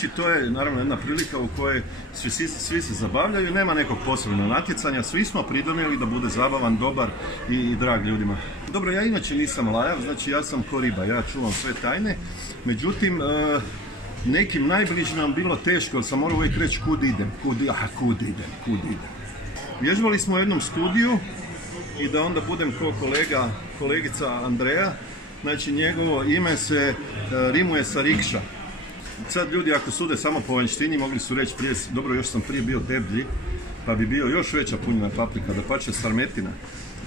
Znači to je naravno jedna prilika u kojoj svi se zabavljaju, nema nekog posebnog natjecanja, svi smo pridonijeli da bude zabavan, dobar i drag ljudima. Dobro, ja inače nisam lajav, znači ja sam ko riba, ja čuvam sve tajne, međutim nekim najbližim nam bilo teško, jer sam morao uvijek reći kud idem. Vježbali smo u jednom studiju i da onda budem ko kolegica Andreja, znači njegovo ime se rimuje sa rikša. Sad ljudi ako sude samo po vanjštini mogli su reći prije, dobro još sam prije bio deblji, pa bi bio još veća punjena paprika, dapače sarmetina.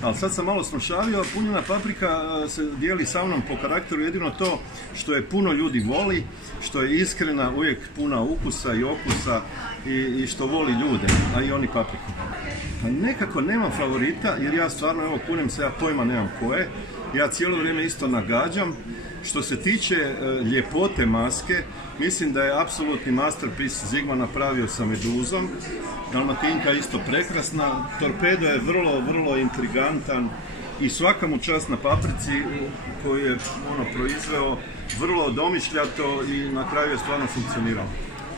Ali sad sam malo snošavio, punjena paprika se dijeli sa mnom po karakteru jedino to što je puno ljudi voli, što je iskrena, uvijek puna ukusa i okusa i što voli ljude, a i oni papriku. Pa nekako nemam favorita jer ja stvarno, evo kunem se, ja pojma nemam koje. Ja cijelo vrijeme isto nagađam. Što se tiče ljepote maske, mislim da je apsolutni masterpiece Zigma napravio sa meduzom. Dalmatinka je isto prekrasna, torpedo je vrlo intrigantan i svaka mu čast na paprici koju je proizveo, vrlo domišljato i na kraju je stvarno funkcioniralo.